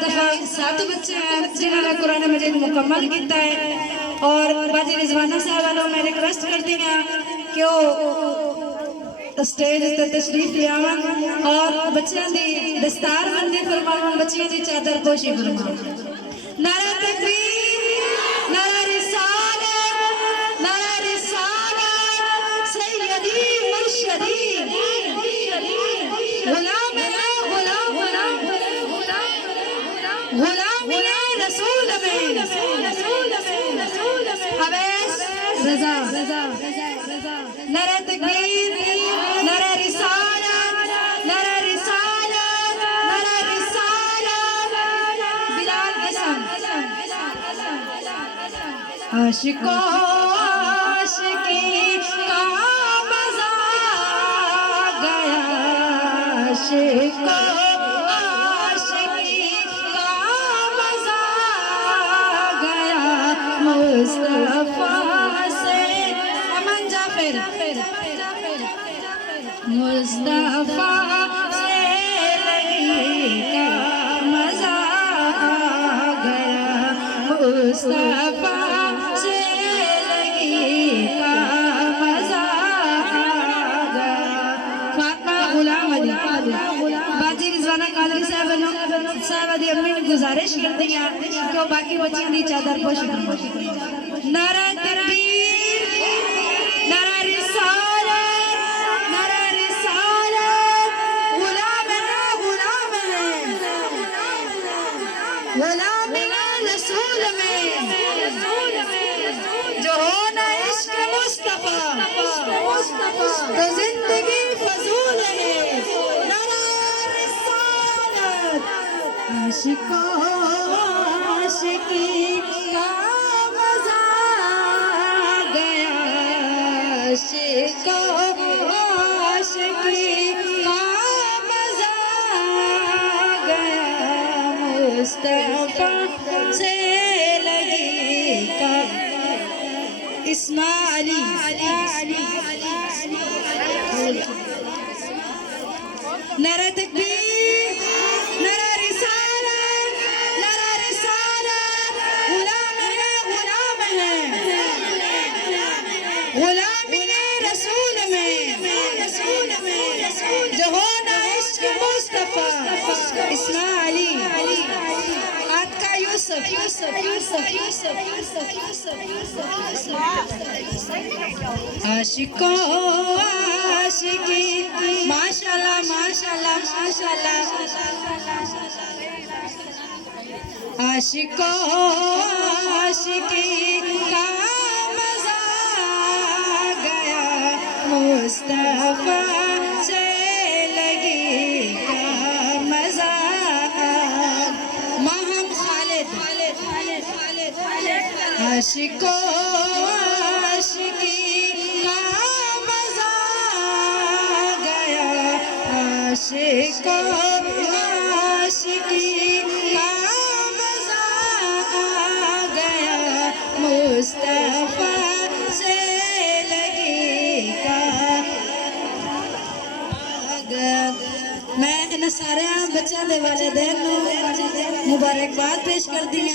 دفعہ 7 بچے ہیں جنہوں نے قرآن مجید مکمل کیتا ہے اور باجی رضوانہ صاحبہ نے میں ریکویسٹ کرتی ہیں کہ وہ سٹیج تے تشریف لے آون اور بچیاں دی دستار بندی فرماون بچیاں دی چادر پوشی فرماون نعرہ تکبیر نعرہ رسالت نعرہ رسالت سیدی مرشدی غلام رسول میں اویس رضا نعرہ تکبیر نعرہ رسالت نعرہ رسالت نعرہ رسالت بلال حسن عاشقوں عاشقی کا مزہ گیا عاشقوں عاشقی کا مزہ گیا مصطفیٰ سے امن جعفر مصطفیٰ سے لگی کا مزہ گیا مصطفیٰ سے لگی کا مزہ گیا فاطمہ غلام علی باجی رضوانہ قادری صاحبہ دی امی نے گزارش کر دیا کہ وہ باقی بچیاں دی چادر پوشی کریں نعرہ تکبیر نعرہ رسالت نعرہ رسالت غلام رسول میں جو ہونا عشق مصطفیٰ تو زندگی فضول ہے نعرہ رسالت عاشقوں عاشقی کا مزہ گیا عاشقوں عاشقی کا مزہ گیا مصطفیٰ سے لگی کا اسماعیلی نعرہ تکبیر نعرہ رسالت نعرہ رسالت غلام رسول میں جو ہونا عشق مصطفیٰ اسماعیلی آت کا یوسف عاشقوں عاشقی ماشاءاللہ ماشاءاللہ ماشاءاللہ عاشقوں عاشقی کا مزہ گیا مصطفیٰ سے لگی کا مزہ ماہم خالد عاشقوں عاشقی کا مزہ گیا عاشقوں عاشقی کا مزہ گیا مصطفیٰ سے لگی کا میں ان سارے بچوں کے والدین مبارکباد پیش کر دی